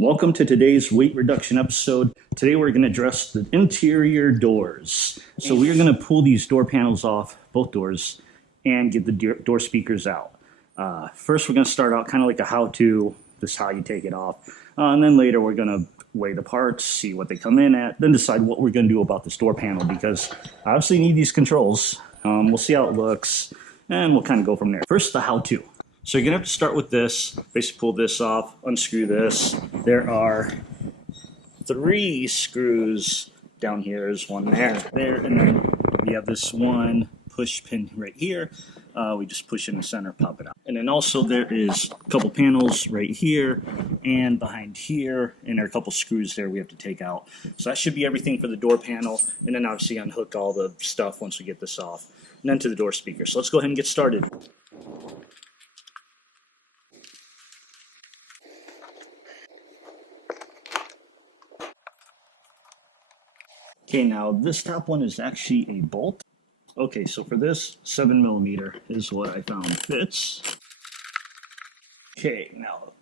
Welcome to today's weight reduction episode. Today we're going to address the interior doors. So we're going to pull these door panels off, both doors, and get the door speakers out. First we're going to start out kind of like a how-to, this is how you take it off. And then later we're going to weigh the parts, see what they come in at, then decide what we're going to do about this door panel because I obviously need these controls. We'll see how it looks, and we'll kind of go from there. First, the how-to. So you're going to have to start with this, basically pull this off, unscrew this. There are 3 screws down here. There's one there, and then we have this one push pin right here. We just push in the center, pop it out. And then also there is a couple panels right here and behind here, and there are a couple screws there we have to take out. So that should be everything for the door panel, and then obviously unhook all the stuff once we get this off. And then to the door speaker. So let's go ahead and get started. Okay, now this top one is actually a bolt. Okay, so for this, 7mm is what I found fits. Okay, now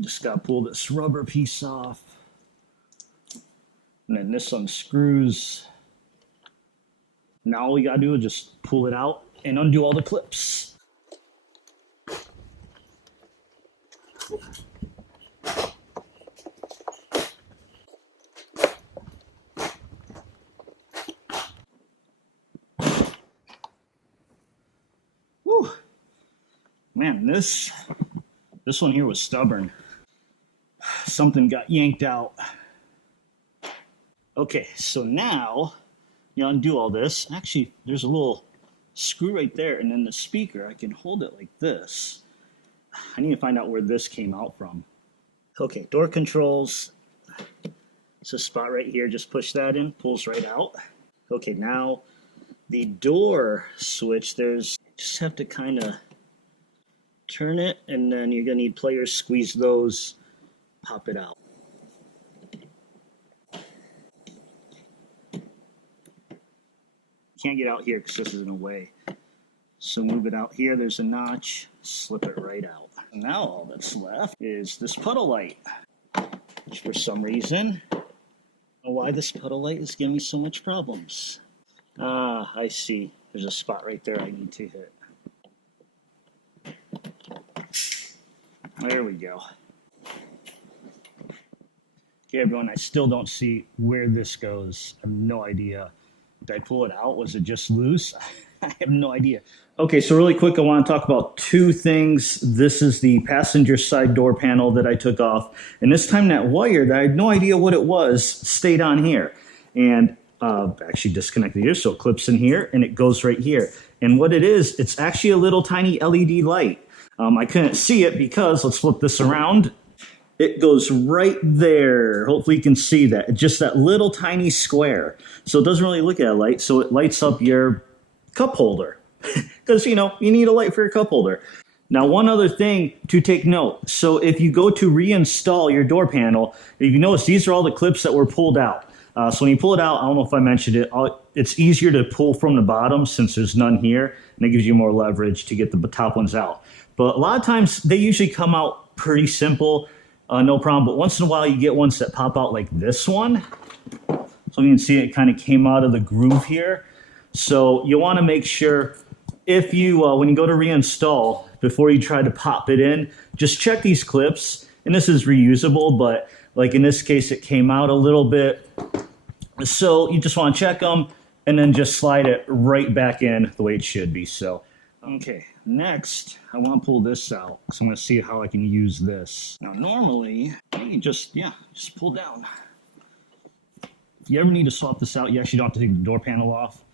just gotta pull this rubber piece off. And then this unscrews. Now all we gotta do is just pull it out and undo all the clips. Whew. Man, this one here was stubborn. Something got yanked out. Okay, so now you undo all this. Actually, there's a little screw right there, and then the speaker, I can hold it like this. I need to find out where this came out from. Okay, door controls. It's a spot right here. Just push that in, pulls right out. Okay, now the door switch, just have to kind of turn it, and then you're going to need pliers, squeeze those, pop it out. Can't get out here because this is in the way. So move it out here, there's a notch, slip it right out. And now all that's left is this puddle light, which for some reason, I don't know why this puddle light is giving me so much problems. Ah, I see. There's a spot right there I need to hit. There we go. Okay, everyone, I still don't see where this goes. I have no idea. Did I pull it out? Was it just loose? I have no idea. Okay, so really quick, I want to talk about 2 things. This is the passenger side door panel that I took off. And this time that wire that I had no idea what it was stayed on here. And actually disconnected here, so it clips in here and it goes right here. And what it is, it's actually a little tiny LED light. I couldn't see it because, let's flip this around. It goes right there. Hopefully you can see that. It's just that little tiny square. So it doesn't really look at a light, so it lights up your cup holder. Because, you need a light for your cup holder. Now, one other thing to take note. So if you go to reinstall your door panel, if you notice, these are all the clips that were pulled out. So when you pull it out, I don't know if I mentioned it, it's easier to pull from the bottom since there's none here, and it gives you more leverage to get the top ones out. But a lot of times, they usually come out pretty simple, no problem. But once in a while, you get ones that pop out like this one. So you can see it kind of came out of the groove here. So you want to make sure, if you, when you go to reinstall, before you try to pop it in, just check these clips. And this is reusable, but like in this case, it came out a little bit. So you just want to check them and then just slide it right back in the way it should be. So, okay, next I want to pull this out because I'm going to see how I can use this. Now, normally, you just pull down. If you ever need to swap this out, you actually don't have to take the door panel off.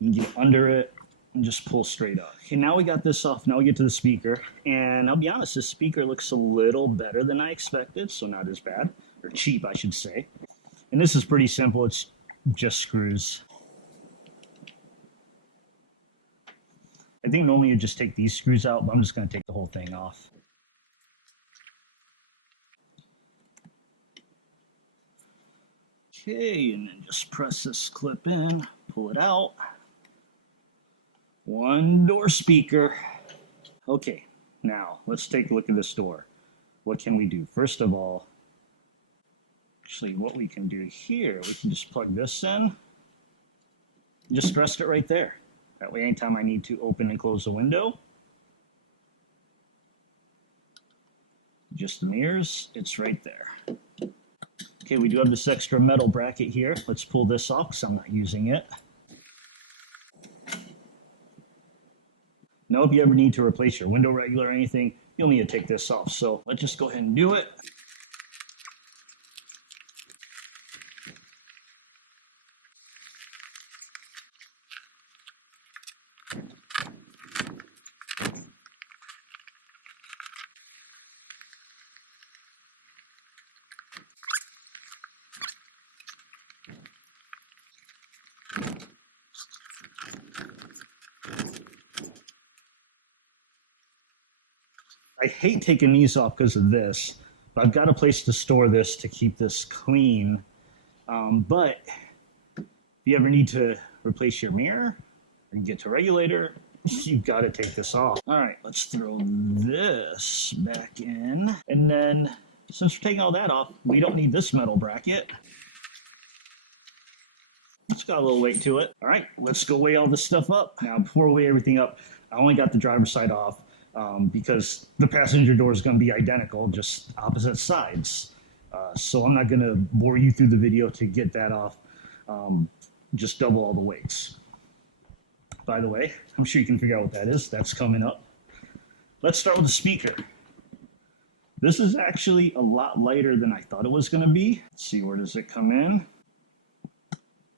You can get under it and just pull straight up. Okay, now we got this off. Now we get to the speaker. And I'll be honest, this speaker looks a little better than I expected, so not as bad. Or cheap, I should say. And this is pretty simple. It's just screws. I think normally you just take these screws out, but I'm just going to take the whole thing off. Okay, and then just press this clip in, pull it out. One door speaker. Okay, now let's take a look at this door. What can we do? First of all, Actually, what we can do here, we can just plug this in, just rest it right there. That way, anytime I need to open and close the window, just the mirrors, it's right there. Okay, we do have this extra metal bracket here. Let's pull this off because I'm not using it. Now, if you ever need to replace your window regulator or anything, you'll need to take this off. So let's just go ahead and do it. I hate taking these off because of this, but I've got a place to store this to keep this clean. But if you ever need to replace your mirror or get to regulator, you've got to take this off. All right, let's throw this back in. And then since we're taking all that off, we don't need this metal bracket. It's got a little weight to it. All right, let's go weigh all this stuff up. Now, before we weigh everything up, I only got the driver's side off because the passenger door is going to be identical, just opposite sides. So I'm not going to bore you through the video to get that off. Just double all the weights. By the way, I'm sure you can figure out what that is. That's coming up. Let's start with the speaker. This is actually a lot lighter than I thought it was going to be. Let's see, where does it come in?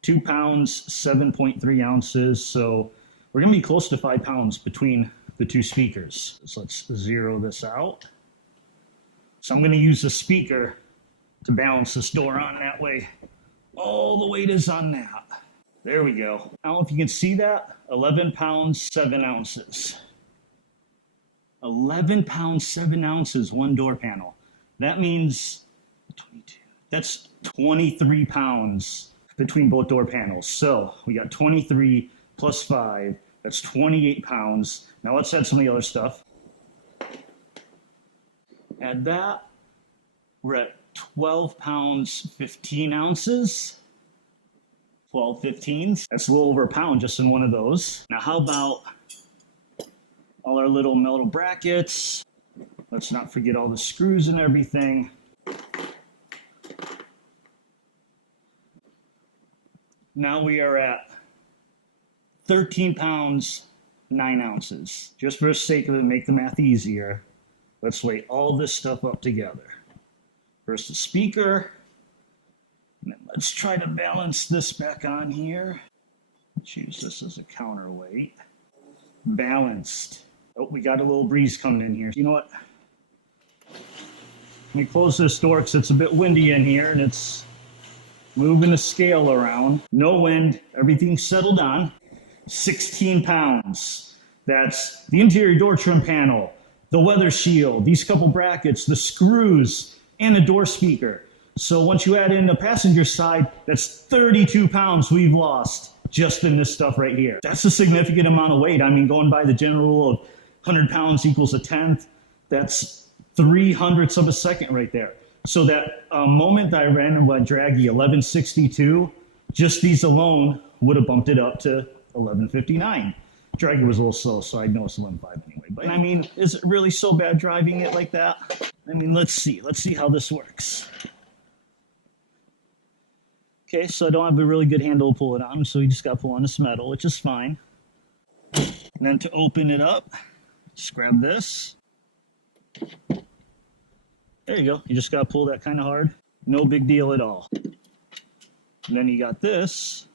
2 pounds, 7.3 ounces. So we're going to be close to 5 pounds between the two speakers. So let's zero this out. So I'm going to use the speaker to balance this door on that way. All the weight is on that. There we go. I don't know if you can see that. 11 pounds, 7 ounces. 11 pounds, 7 ounces, one door panel. That means 22. That's 23 pounds between both door panels. So we got 23 plus 5. That's 28 pounds. Now let's add some of the other stuff. Add that. We're at 12 pounds, 15 ounces. 12 15s. That's a little over a pound just in one of those. Now how about all our little metal brackets? Let's not forget all the screws and everything. Now we are at 13 pounds, 9 ounces. Just for the sake of it, make the math easier, let's weigh all this stuff up together. First the speaker, and then let's try to balance this back on here. Let's use this as a counterweight. Balanced. Oh, we got a little breeze coming in here. You know what? Let me close this door because it's a bit windy in here and it's moving the scale around. No wind, everything's settled on. 16 pounds. That's the interior door trim panel, the weather shield, these couple brackets, the screws, and the door speaker. So once you add in the passenger side, that's 32 pounds we've lost just in this stuff right here. That's a significant amount of weight. I mean, going by the general rule of 100 pounds equals a tenth, that's 3/100ths of a second right there. So that moment that I ran in my draggy 1162, just these alone would have bumped it up to 1159. Draggy was a little slow, so I know it's 11.5 anyway. But I mean, is it really so bad driving it like that? I mean, let's see how this works. Okay, so I don't have a really good handle to pull it on, so you just got to pull on this metal, which is fine. And then to open it up, just grab this. There you go. You just got to pull that kind of hard. No big deal at all. And then you got this.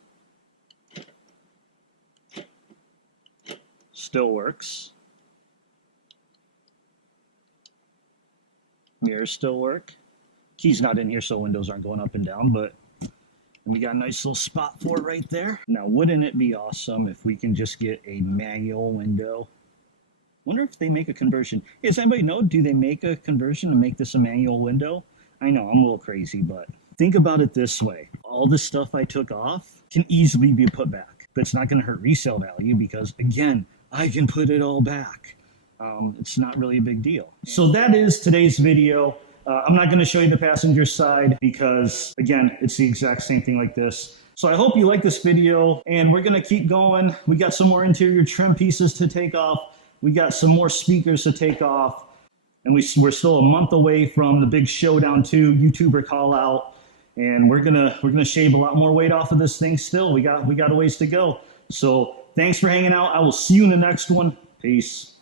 Still works. Mirrors still work. Key's not in here, so windows aren't going up and down, but we got a nice little spot for it right there. Now, wouldn't it be awesome if we can just get a manual window? Wonder if they make a conversion. Hey, does anybody know, do they make a conversion to make this a manual window? I know, I'm a little crazy, but think about it this way. All the stuff I took off can easily be put back, but it's not going to hurt resale value because, again, I can put it all back. It's not really a big deal. So that is today's video. I'm not going to show you the passenger side because, again, it's the exact same thing like this. So I hope you like this video, and we're going to keep going. We got some more interior trim pieces to take off. We got some more speakers to take off. And we're still a month away from the big showdown 2 YouTuber call out. And we're gonna shave a lot more weight off of this thing still. We got a ways to go. So thanks for hanging out. I will see you in the next one. Peace.